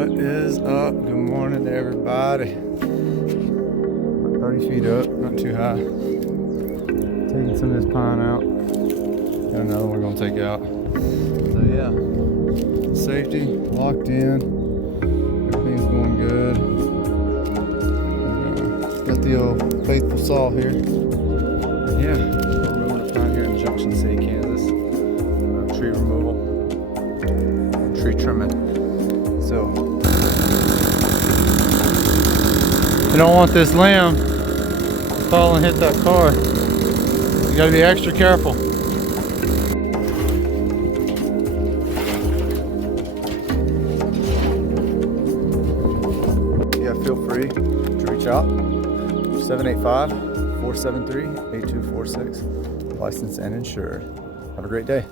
What is up? Good morning to everybody. About 30 feet up, not too high. Taking some of this pine out. Got another one we're gonna take out. So yeah, safety locked in. Everything's going good. Got the old faithful saw here. Yeah, we're rolling up down here in Junction City, Kansas. Tree removal, tree trimming. So, you don't want this limb to fall and hit that car. You gotta be extra careful. Yeah, feel free to reach out. 785-473-8246. Licensed and insured. Have a great day.